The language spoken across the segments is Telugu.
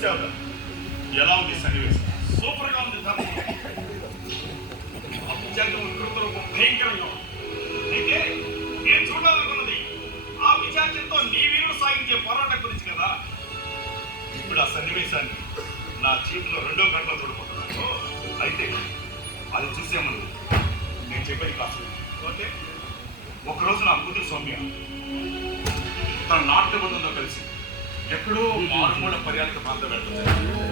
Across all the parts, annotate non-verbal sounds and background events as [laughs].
చూసావు ఎలా ఉంది సన్నివేశం? సూపర్గా ఉంది ధర్మం. అత్యంత ఉత్కృత భయంకరంగా ఉంది. అయితే నేను చూడాలనుకున్నది ఆ విచార్యంతో నీ వీరుడు సాగించే పోరాటం గురించి కదా? ఇప్పుడు ఆ సన్నివేశాన్ని నా జీవితంలో రెండో గంటలో చూడబోతున్నాను. అయితే అది చూసే ముందు నేను చెప్పేది కాదు ఓకే? ఒకరోజు నా కూతురు సౌమ్య తన నాట్య బృందంతో కలిసి ఎక్కడో మారుమూల పర్యాటక ప్రాంతం వెళ్తుంది.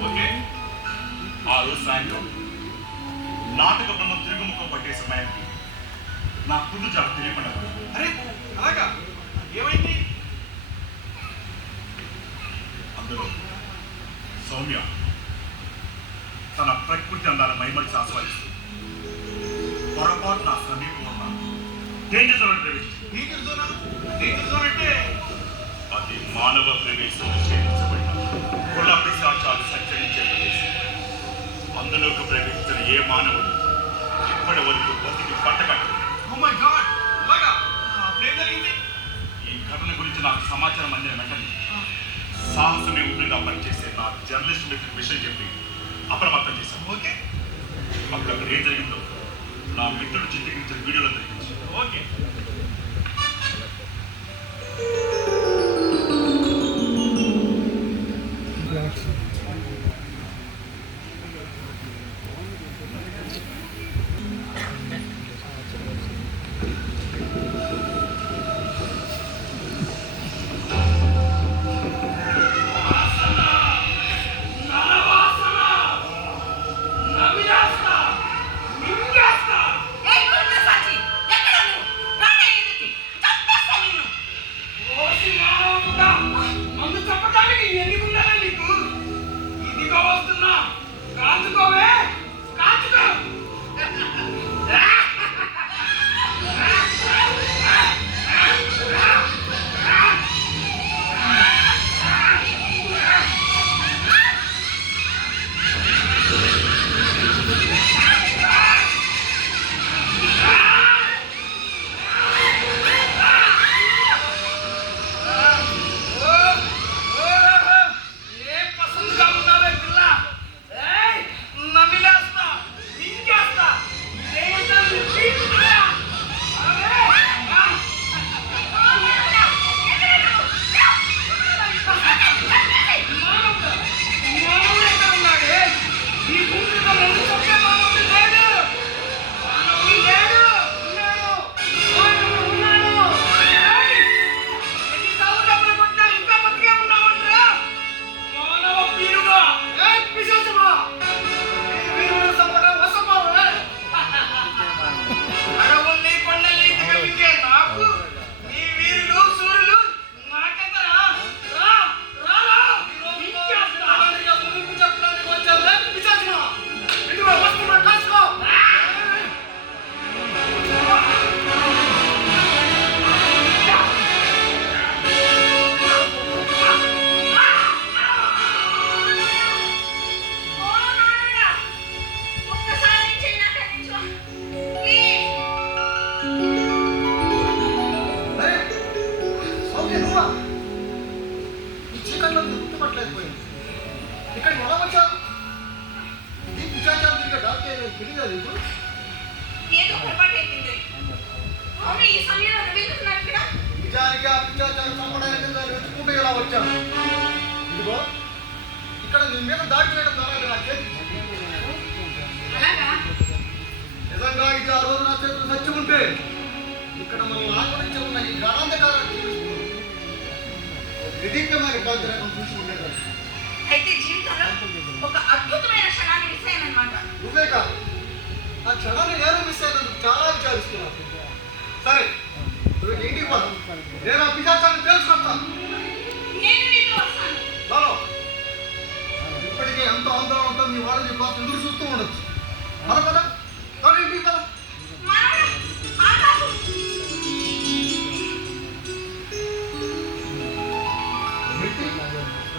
ఓకే? ఆ రోజు సాయంత్రం నాటక బృందం తిరుగుముఖం పట్టే సమయానికి నా కూతురు జాబ్ తెలియకుండా అరే అలాగా? ఏమైంది? అందులో సౌమ్య తన ప్రకృతి అందాల మైమల్సి ఆస్వాదిస్తూ పొరపాటు నా సమీపంలో ఉన్న డేంజర్ జోన్ ప్రవేశించింది. డేంజర్ జోనా డేంజర్ జోన్ అంటే మానవ ప్రవేశం నిషేధించబడిన కుల పిశాచాలు సంచరించే ప్రదేశం అందులోకి ప్రవేశించిన ఏ మానవుడు ఇప్పటి వరకు బతికి అప్పుడేం జరిగింది ఈ ఘటన గురించి నాకు సమాచారం అందిన వెంటనే సాహసమే ఊపిరిగా పనిచేసే నా జర్నలిస్ట్ మిత్రుడికి విషయం చెప్పి అప్రమత్తం చేశాను. ఓకే అప్పుడు అక్కడ ఏం జరిగిందో నా మిత్రుడు చిత్రీకరించిన వీడియోలో జరిగింది ఓకే అయితే జీవితంలో ఒక అద్భుతమైన క్షణాన్ని మిస్ అయ్యానమాట నువ్వే కాదు ఆ క్షణాన్ని నేను మిస్ అయినందుకు చాలా విచారిస్తున్నాను. సరే నువ్వు ఇంటికి పద నేను ఆ పిశాచాన్ని తెలుసుకొస్తాను నేను నీతో వస్తాను. ఇప్పటికే ఎంతో ఆందోళనతో మీ వాళ్ళు నీ కోసం ఎదురు చూస్తూ ఉండొచ్చు. పద పద. పద ఇంటికి పద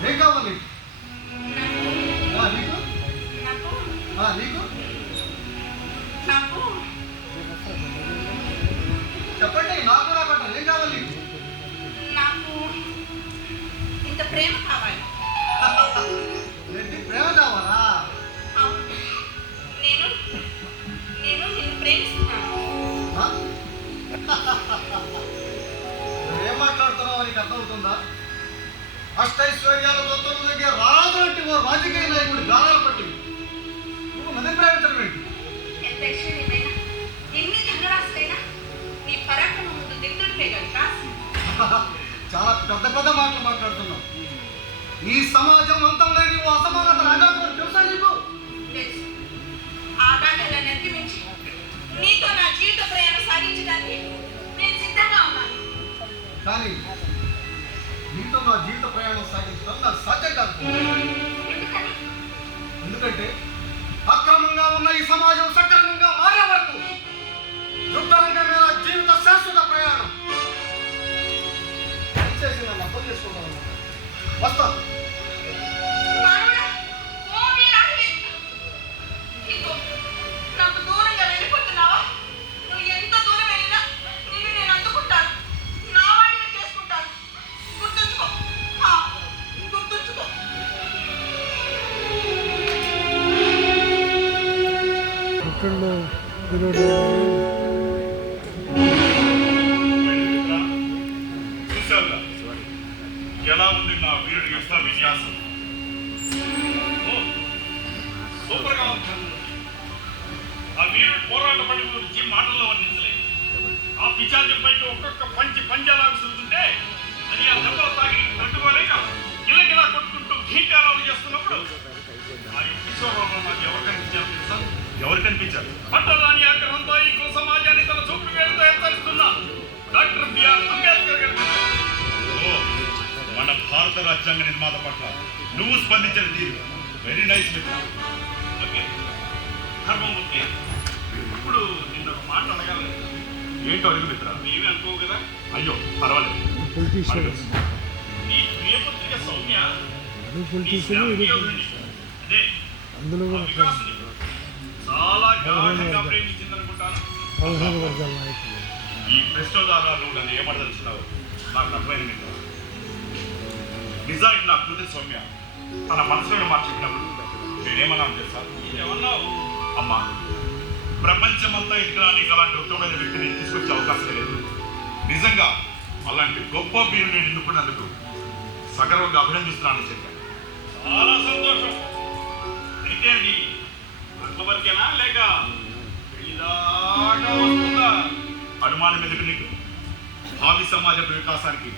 ఏం కావాలి? నీకు? చెప్పండి నాకు రాకుండా ఏం కావాలి? నీకు ఇంత ప్రేమ కావాలి. ఏంటి ప్రేమ కావాలా? నేను నేను నిన్ను ప్రేమిస్తున్నాను? [laughs] నువ్వేం మాట్లాడుతున్నావు నీకు అర్థమవుతుందా? అష్టైశ్వర్యాల దొత్తల దగ్గర రాజు అంటే రాజకీయ నాయకుడి గారాలు పట్టింది. నువ్వు నన్ను ప్రేమించడం ఏంటి? ఎంత ఐశ్వర్యమైనా ఎన్ని ధనరాశులైనా నీ పరాక్రమం ముందు కనుక [laughs] చాలా పెద్ద పెద్ద మాటలు మాట్లాడుతున్నావు. ఈ సమాజం అంతం లేని ఓ అసమానత రాగాపురం తెలుసా నీకు? నీతో నా జీవిత ప్రయాణం సాగించడానికి నేను సిద్ధంగా ఉన్నాను. కానీ దీంతో నా జీవిత ప్రయాణం సాగించడం నాకు సాధ్యం కాదు ఎందుకంటే అక్రమంగా ఉన్న ఈ సమాజం సక్రమంగా మారే వరకు యుద్ధరంగమే నా జీవిత శాశ్వత ప్రయాణం దయచేసి నన్ను అర్థం చేసుకుంటాను వస్తాను 그러려 ఎవరు కనిపించారు? పట్టరాని ఆగ్రహంతో ఈ సమాజాన్ని తన చూపు వేలుతో హెచ్చరిస్తున్న డాక్టర్ బిఆర్ అంబేద్కర్ ఓ, మన భారత రాజ్యాంగ నిర్మాత పట్ల నువ్వు స్పందించిన తీరు. వెరీ నైస్ మిత్ర ఓకే. ధర్మమూర్తి ఇప్పుడు నిన్న ఒక మాట అడగాలి. ఏంటో అడుగు మిత్ర నీవే అనుకోవు కదా? అయ్యో పర్వాలేదు. నీ ప్రియపత్రిక సౌమ్య అందులో కూడా వికాసుని చాలా గాఢంగా ప్రేమించిందనుకుంటాను వర్గాల నాయకులు ఈ ప్రశ్నోదారాలు నన్ను ఏమడదలుచున్నావు నాకు అర్థమైంది మిత్ర నిజానికి నా కూతురు సౌమ్య. తన మనసులో మాట చెప్పినప్పుడు నేనేమన్నాను తెలుసా? ఏమన్నావు అమ్మా ప్రపంచమంతా ఎదుగురానికి అలాంటి ఉత్తమమైన వ్యక్తిని తీసుకొచ్చే అవకాశం లేదు. నిజంగా అలాంటి గొప్ప మీరు నేను ఎన్నుకున్నందుకు సగర్వంగా అభినందిస్తున్నానని చెప్పాను. చాలా సంతోషం. అయితే వరకేనా లేక అనుమానం ఎందుకు నీకు? భావి సమాజ వికాసానికి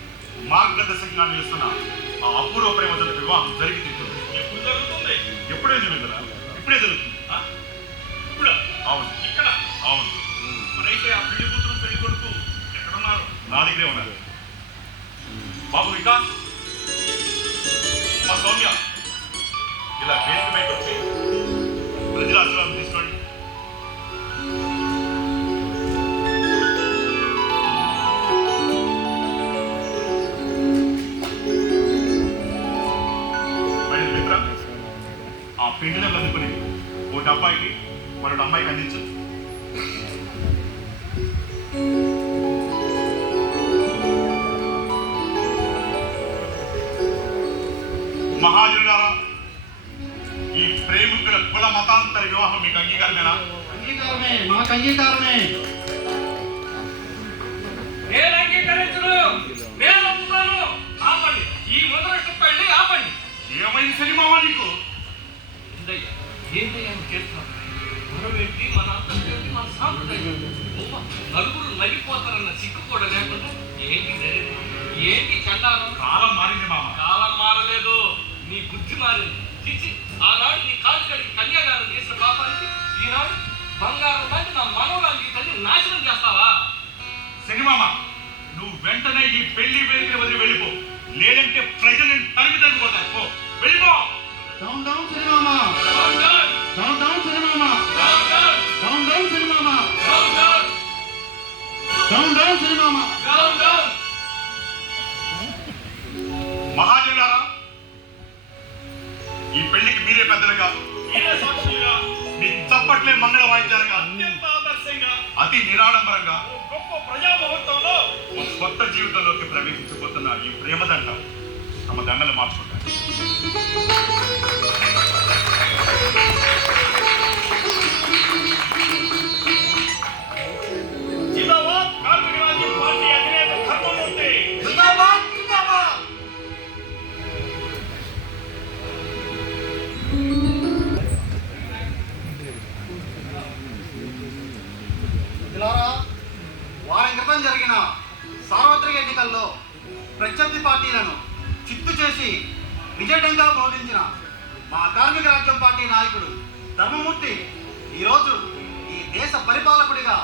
మార్గదర్శకంగా నిలుస్తున్న ఆ అపూర్వ ప్రేమ జత వివాహం జరిగి తింటుంది ఎప్పుడు జరుగుతుంది? ఎప్పుడే జరిగిందిరా ఇప్పుడే జరుగుతుంది. అవును. ఇక్కడ? అవును. మరైతే ఆ పెళ్ళి కూతురు పెళ్ళి కొడుకు ఎక్కడున్నారు? నా దగ్గరే ఉన్నారు. బాబు వికాస్ మా సౌమ్య. ఇలా వేదిక వచ్చి ప్రజల ఆశీర్వాదం తీసుకోండి మరి మిత్ర ఆ పిండిని అందుకుని ఒకటి అబ్బాయికి మరొక అమ్మాయికి అందించు మహాజనులారా మతాంతర వివాహం మీకు అంగీకారమేనా? అంగీకారమే మాకు అంగీకారమే నేను అంగీకరించను నేను ఒప్పుకోను ఆపండి ఈ ఆపండి. ఏమైంది సినిమావా నీకు? మనం ఏంటి మన అర్థం ఏంటి మన సాంప్రదాయం. నలుగురు నలిపోతారన్న సిగ్గు కూడా లేకుండా ఏంటి జరిగింది? ఏంటి చండాలం? కాలం మారింది మామ. కాలం మారలేదు. నీ బుద్ధి మారింది. చిచ్చి ఆనాడు నీ కాలు కడిగి కన్యాదానం చేసిన పాపానికి ఈనాడు బంగారం లాంటి నా మనవరాలు తల్లి నాశనం చేస్తావా? సినిమామ నువ్వు వెంటనే ఈ పెళ్ళి వేదిక వదిలి వెళ్ళిపో. లేదంటే ప్రజలు తరిమి తరిగిపోతారు పో వెళ్ళిపో. డౌన్ డౌన్ సినిమామా. Down, డౌన్ డౌన్ సినిమామా. డౌన్ డౌన్ సినిమామా. డౌన్ డౌన్ సినిమామా. Down, down. పెళ్ళికి మీరే పెద్దలుగా. మీరే సాక్షులుగా. మీ చప్పట్లే మంగళ వాయిద్యాలుగా. అత్యంత ఆదర్శంగా. అతి నిరాడంబరంగా. ఓ గొప్ప ప్రజా ముహూర్తంలో ఒక కొత్త జీవితంలోకి ప్రవేశించబోతున్న ఈ ప్రేమ దండ తమ దండలు మార్చుకుంటారు. చేసి విజయటంగా బోధించిన మా కార్మిక రాజ్యం పార్టీ నాయకుడు ధర్మమూర్తి ఈరోజు ఈ దేశ పరిపాలకుడిగా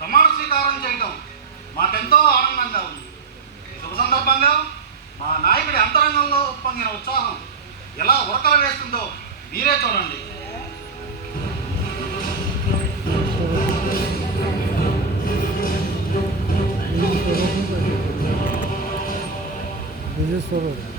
ప్రమాణ స్వీకారం చేయడం మాకెంతో ఆనందంగా ఉంది. శుభ సందర్భంగా మా నాయకుడి అంతరంగంలో ఉప్పొంగిన ఉత్సాహం ఎలా ఉరకలు వేస్తుందో మీరే చూడండి. ఇది స్వరూపం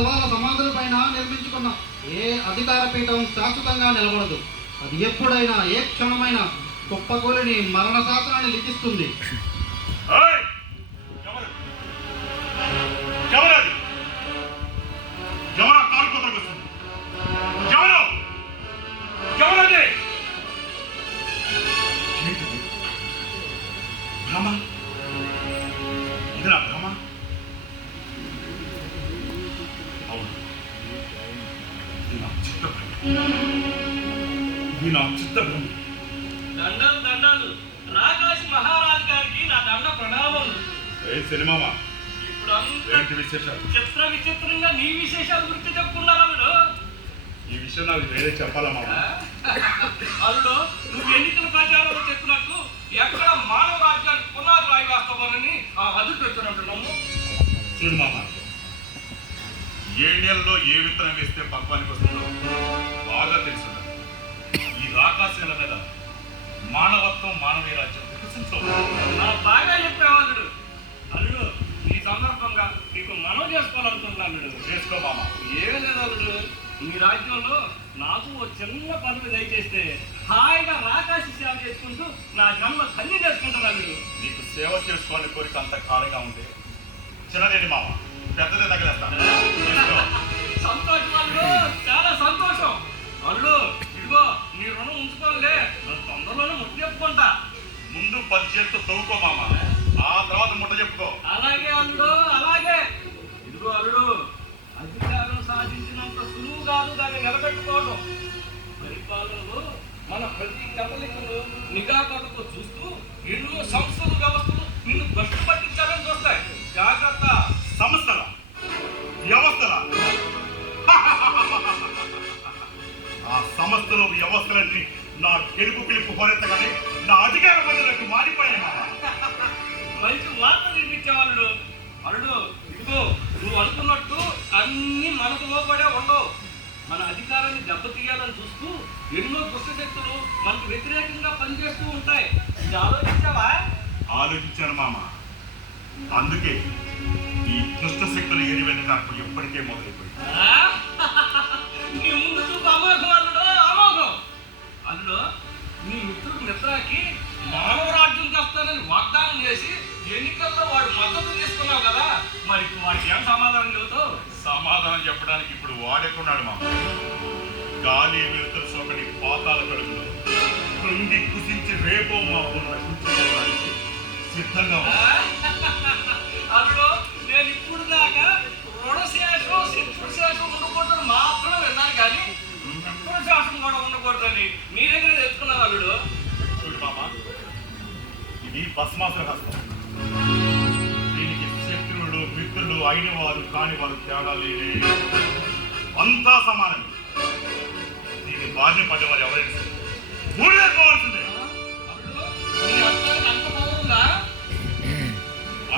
పునాదులపైన సవాల సమాధులపైన నిర్మించుకున్న ఏ అధికార పీఠం శాశ్వతంగా నిలబడదు. అది ఎప్పుడైనా ఏ క్షణమైనా కుప్పకూలిని మరణ శాసనాన్ని లిఖిస్తుంది ఎన్నికల ప్రచారంలో చెప్పినట్టు ఎక్కడ మానవ రాజ్యానికి పునాది రాయి వేస్తామని ఆ అదుపు పెడుతున్నట్టున్నాము. చూడు మామ ఏ నెలలో ఏ విత్తనం వేస్తే పక్వానికి వస్తుందో బాగా తెలుసు ఈ రాకాశీల మీద మానవత్వం మానవీయ రాజ్యం బాగా చెప్పావు అల్లుడు. ఈ సందర్భంగా నీకు మనవి చేసుకోవాలనుకుంటున్నాను చేసుకో మామ. ఏమీ లేదు అల్లుడు. ఈ రాజ్యంలో నాకు ఓ చిన్న పదవి దయచేస్తే హాయిగా రాకాశి సేవ చేసుకుంటూ నా జన్మ తల్లి చేసుకుంటాను అల్లుడు నీకు సేవ చేసుకోవాలని కోరిక అంత కాలంగా ఉంది చిన్నదేని మామ? పెద్దదే తగలేస్తాను. సంతోషం అల్లుడు. చాలా సంతోషం. అల్లుడు ఇదిగో నీ రుణం ఉంచుకోలే తొందరలోనే ముట్టు చెప్పుకుంటా. ముందు పది చేతితో తవ్వుకో మామ. ఆ తర్వాత ముట్ట చెప్పుకో. అలాగే అల్లుడు. నిఘా కొరకు చూస్తూ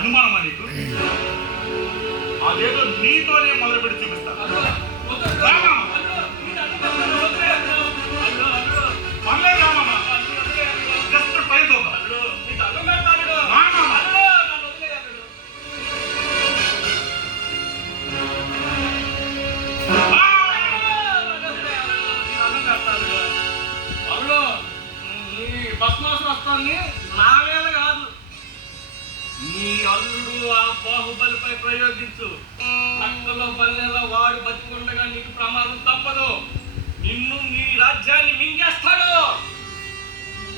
అనుమానమా నీకు? అదేదో నీతోనే మొదలుపెట్టి చూపిస్తా. భస్మాసు వస్తాన్ని అల్లుడు ఆ బాహుబలిపై ప్రయోగించు. అక్కలో బల్లెలో వాడు బతికుండగా నీకు ప్రమాదం తప్పదు. నిన్ను నీ రాజ్యాన్ని మింగేస్తాడు.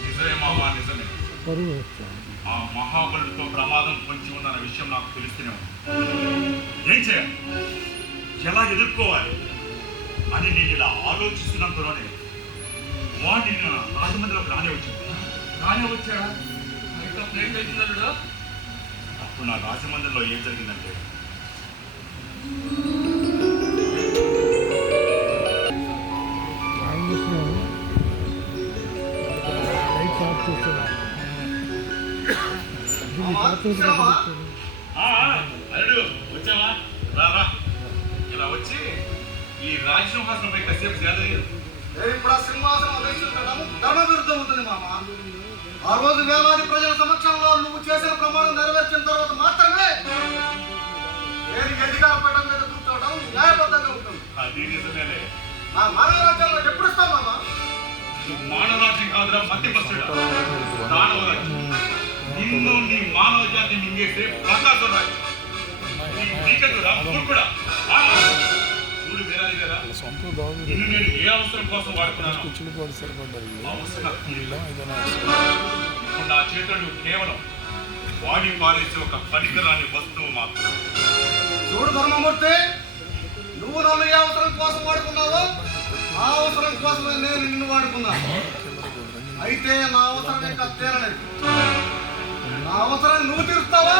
నిజమే మామ నిజమే. ఆ మహాబలుడితో ప్రమాదం పొంచి ఉందన్న విషయం నాకు తెలుస్తూనే ఉంది. ఏం చేయాలి? ఎలా ఎదుర్కోవాలి? అని నేను ఇలా ఆలోచిస్తున్నంతలోనే వాడిని నా రాజమందిలోకి రానే వచ్చింది రానే వచ్చాడా ఇంకా ప్రేమ అల్లుడు ఇప్పుడు నా రాజమండ్రిలో ఏం జరిగిందంటే? అల్లుడు వచ్చావా? రా రా. ఇలా వచ్చి ఈ రాజసింహాసనంపై కాసేపు సేద ఇప్పుడు ఆ సింహాసనం అధిష్ఠించడం ధర్మ విరుద్ధం అవుతుంది మామ. ఆ రోజు వేలాది ప్రజల సమక్షంలో నువ్వు చేసిన ప్రమాణం నెరవేర్చిన తర్వాత మాత్రమే నేను అధికార పీఠం మీద కూర్చోవడం న్యాయబద్ధంగా ఉంటుంది. అది నిజమేలే. మానవ రాజ్యంలో ఎప్పుడు ఇస్తావు మామ? మానవరాజ్యం కాదురా మధ్య నిన్ను నీ మానవ జాతి మింగేసే బకాసు రాజ్యం నీ నీకెదురా మూర్ఖుడా? ఆ! చూడు వేరాలి కదా. నిన్ను నేను ఏ అవసరం కోసం వాడుకున్నాను? అవసరం. ఇప్పుడు నా చేతులు నువ్వు కేవలం వాడి పారేసే ఒక పనికిరాని వస్తువు మాత్రం చూడు ధర్మమూర్తి నువ్వు నన్ను ఏ అవసరం కోసం వాడుకున్నావో ఆ అవసరం కోసమే నేను నిన్ను వాడుకున్నాను. అయితే నా అవసరం ఇంకా తీరలేదు. నా అవసరం నువ్వు తీరుస్తావా?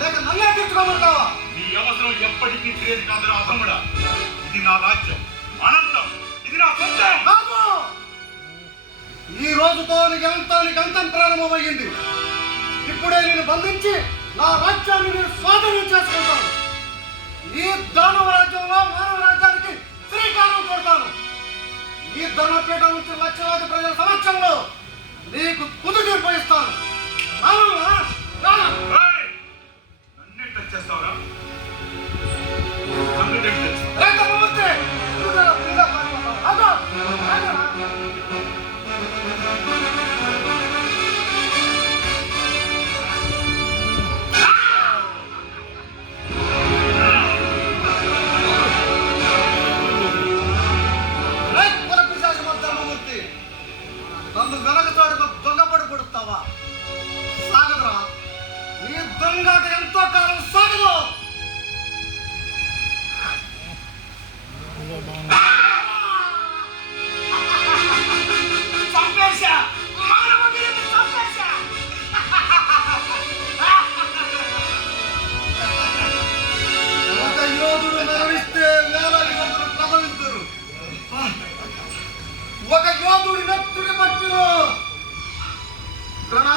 లేక నన్నే తీర్చుకోమంటావా? నీ అవసరం ఎప్పటికీ తీరేది కాదురా అధముడా. ఇది నా రాజ్యం. అనంతం. ఇది నా సొంతం కాదు ఈ రోజుతో నీకు ఎంత అంతం ప్రారంభమయ్యింది ఇప్పుడే నేను బంధించి నా రాజ్యాన్ని నేను స్వాధీనం చేసుకుంటాను ఈ దానవ రాజ్యంలో మానవ రాజ్యానికి శ్రీకారం కొడతాను ఈ ధర్మపీఠ నుంచి లక్షలాది ప్రజల సమక్షంలో నీకు కుదు తీర్పు ఇస్తాను రానురా? రా. ఏయ్! టచ్ చేస్తావురా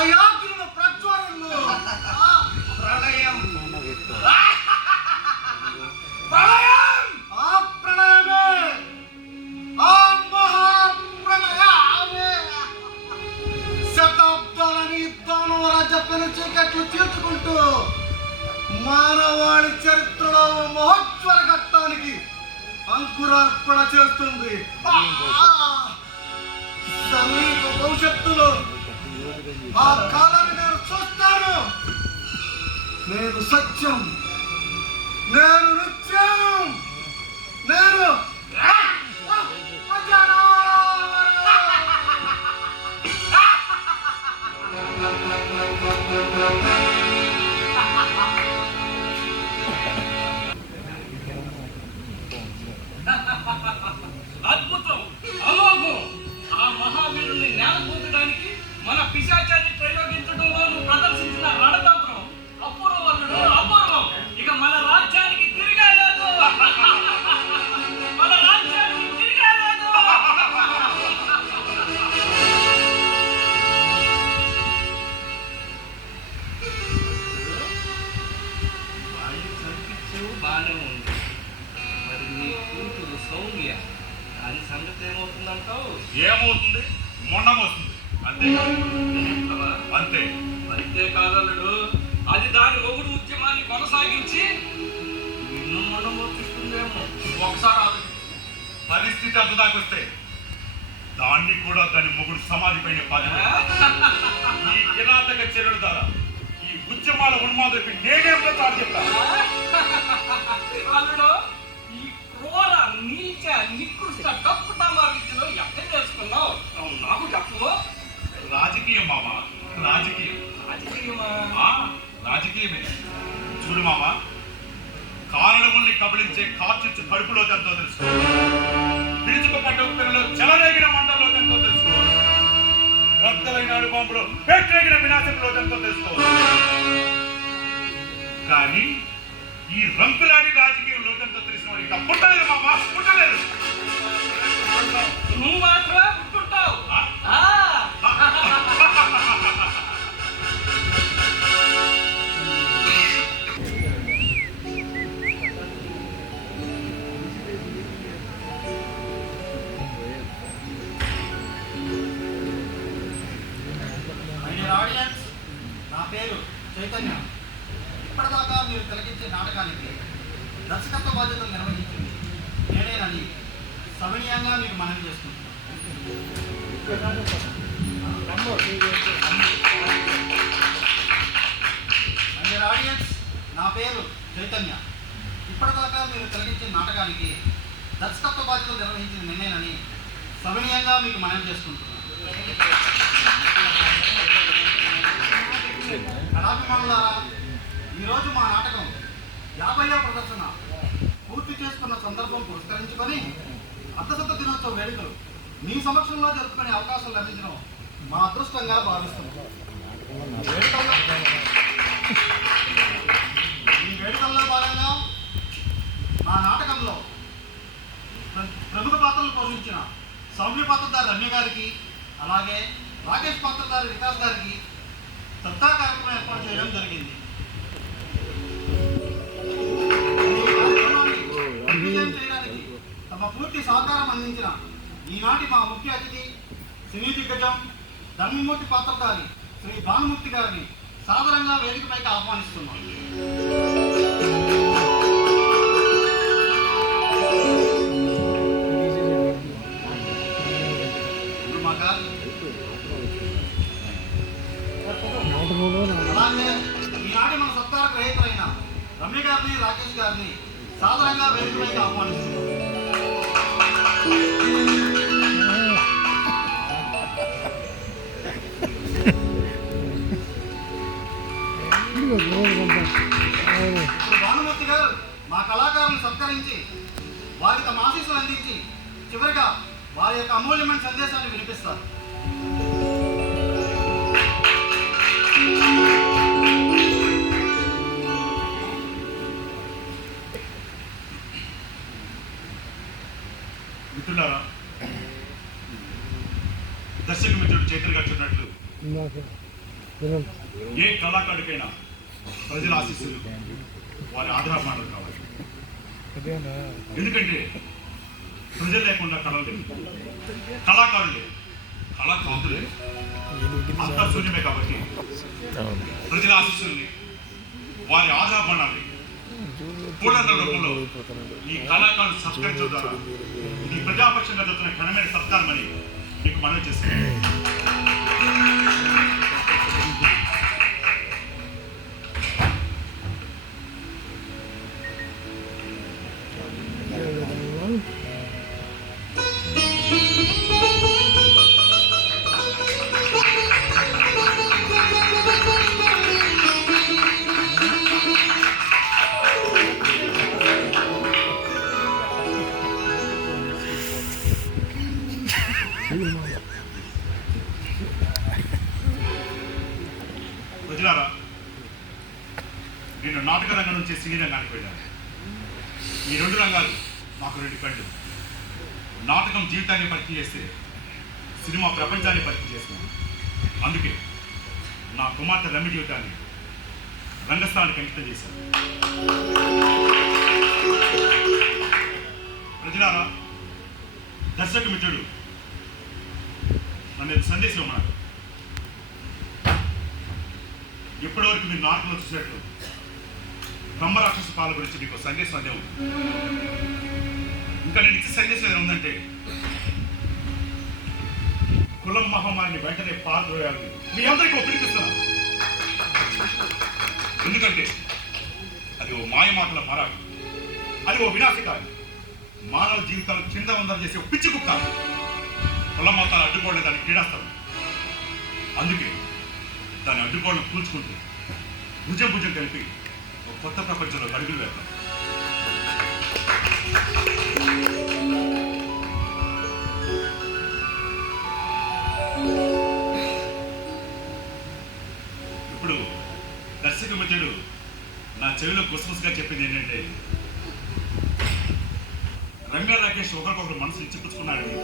ప్రణయాగ్నులు ప్రజ్వరులు. ప్రణయం ప్రళయం. ఆ ప్రణయమే. ఆ మహాప్రణయమే. శతాబ్దాలని దానవ రాజ్య పెను చీకట్లు తీర్చుకుంటూ మానవాళి చరిత్రలో మహోజ్వల ఘట్టానికి అంకురార్పణ చేస్తుంది. సమీప భవిష్యత్తులో ఆ కాలాన్ని నేను చూస్తాను. నేను సత్యం. నేను నృత్యం. నేను సౌమ్య దాని సంగతి ఏమవుతుందంటావు? ఏమవుతుంది? మొండమవుతుంది అంతే. చెప్తావా? అంతే. అంతే కాదల్లుడు అది దాని మొగుడు ఉద్యమాన్ని కొనసాగించి నిన్ను మొండమోపిస్తుందేమో ఒకసారి ఆలోచించు పరిస్థితి అంత దాకొస్తే దాన్ని కూడా దాని మొగుడు సమాధి పైన ఈ కిరాతక చర్యల ద్వారా ఈ ఉద్యమాల ఉన్మాదులకు నేనే ప్రచారం చెప్తాను? ఈ క్రూర నీచ నికృష్ట డప్పుటమా విద్యలో ఎక్కడ చేసుకున్నావు. నాకు చెప్పు రాజకీయం మామ రాజకీయం. రాజకీయమా? రాజకీయమే. చూడు మామ కారణముల్ని కబలించే కార్చిచ్చు కడుపులో ఎంతో తెలుసుకో. పిలుచుకుపడ్డ ఉప్పెనలో చెలరేగిన మంటల్లో ఎంతో తెలుసుకో. రక్తలైన అణుబాంబులో పెట్టరేగిన వినాశంలో ఎంతో తెలుసుకో. కానీ ఈ రంకులాడి రాజకీయ లోకంతో వాడు ఇంకా పుట్టలేదు మామ పుట్టలేదు. నువ్వు మాత్రమే పుట్టుంటావు. ఆడియన్స్ నా పేరు చైతన్య. ఇప్పటిదాకా మీరు తిలకించే నాటకానికి దర్శకత్వ బాధ్యతలు నిర్వహించింది నేనేనని సవినీయంగా మీకు మనవి చేస్తున్నాను ఆడియన్స్ నా పేరు చైతన్య. ఇప్పటిదాకా మీరు తిలకించే నాటకానికి దర్శకత్వ బాధ్యతలు నిర్వహించింది నేనేనని సవినీయంగా మీకు మనవి చేసుకుంటున్నాను కళాభిమానులారా ఈరోజు మా నాటకం యాభైవ ప్రదర్శన పూర్తి చేసుకున్న సందర్భం పురస్కరించుకొని అర్ధశత దినోత్సవ వేడుకలు మీ సమక్షంలో జరుపుకునే అవకాశం లభించడం మా అదృష్టంగా భావిస్తున్నాం. ఈ వేడుకల్లో ఈ భాగంగా మా నాటకంలో ప్ర- ప్రముఖ పాత్రలు పోషించిన సౌమ్య పాత్రధారి రమ్య గారికి అలాగే రాకేష్ పాత్రధారి వికాస్ గారికి సత్తా కార్యక్రమం ఏర్పాటు చేయడం జరిగింది. తమ పూర్తి సహకారం అందించిన ఈనాటి మా ముఖ్య అతిథి సినీ దిగ్గజం ధర్మమూర్తి పాత్రధారి శ్రీ భానుమూర్తి గారిని సాధారణంగా వేదికపైకి ఆహ్వానిస్తున్నాం. మా అలాగే ఈనాటి మన సత్కార గ్రహీతలైన రమ్య గారిని రాకేష్ గారిని సాధారణంగా వేదికపైకి ఆహ్వానిస్తున్నాం. మిత్రులారా దర్శక మిత్రుడు చైతన్య గారు చెప్పినట్లు. ఏ కళాకారుడికైనా ప్రజల ఆశీస్సులు వారి ఆధారమానాలు కావాలి. ఎందుకంటే ప్రజలు లేకుండా కళలు లేవు. కళాకారులు. కళాకారులు. అంతా శూన్యమే కాబట్టి ప్రజల ఆశీస్సుల్ని వారి ఆధారమానాన్ని పూర్ణ రూపంలో ఈ కళాకారులు సత్కరించడం ద్వారా ఇది ప్రజాపక్షంగా జరుగుతున్న ఘనమైన సత్కారం అని మీకు మనవి చేస్తున్నాను. రంగం నుంచి ఈ రెండు రంగాలు మాకు రెండు కళ్ళు. నాటకం జీవితాన్ని పరిచయం చేస్తే సినిమా ప్రపంచాన్ని పరిచయం చేస్తున్నాను అందుకే నా కుమార్తె రమ్య జీవితాన్ని రంగస్థానానికి అంకితం చేశాను. ప్రజలారా దర్శక మిత్రుడు నన్ను సందేశం ఇవ్వమన్నారు ఇప్పటివరకు మీరు నాటకంలో చూసినట్లు బ్రహ్మరాక్షస పాల గురించి మీకు సందేశం అదే ఉంది. ఇంకా నేను ఇచ్చే సందేశం ఏదైనా ఉందంటే కులం మహమ్మారిని వెంటనే పాల్గొయాలని మీ అందరికీ పిలిపిస్తున్నాను ఎందుకంటే అది ఓ మాయ మాటల మరాడు అది ఓ వినాశకారి మానవ జీవితాలు కింద ఉందని చేసే ఒక పిచ్చి కుక్క. కుల మతాలు అడ్డుకోవడం దాన్ని క్రీడాస్తారు. అందుకే దాన్ని అడ్డుకోవడం కూల్చుకుంటూ భుజం భుజం కలిపి ఒక కొత్త ప్రపంచంలో అడుగులు వేద్దాం ఇప్పుడు దర్శక మిత్రుడు నా చెవిలో గుసగుసగా చెప్పింది ఏంటంటే రంగా రాకేష్ ఒకరికొకరు మనసు ఇచ్చిపుచ్చుకున్నాడని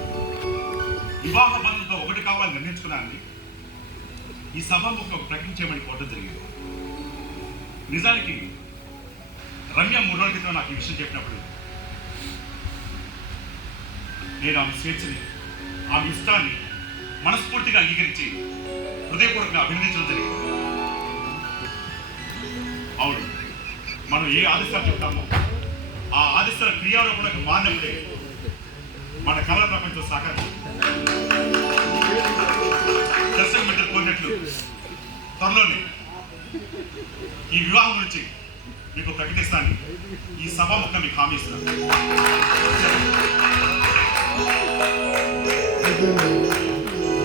వివాహ బంధంతో ఒకటి కావాలని నిర్ణయించుకున్నానని ఈ సభ ఒక ప్రకటించేయమని కోరడం జరిగింది. నిజానికి రమ్య మూడు రోజుల క్రితం నాకు ఈ విషయం చెప్పినప్పుడు నేను ఆమె స్వేచ్ఛని ఆమె ఇష్టాన్ని మనస్ఫూర్తిగా అంగీకరించి హృదయపూర్వకంగా అభినందించడం జరిగింది. అవును మనం ఏ ఆదేశాలు చెప్తామో ఆ ఆదేశాల క్రియారూపణకు మారినప్పుడే మన కళ ప్రపంచం సాకారం. దర్శక కోరినట్లు త్వరలోనే ఈ వివాహం గురించి మీకు ప్రకటిస్తాను. ఈ సభ ముఖ మీకు హామీ ఇస్తాను.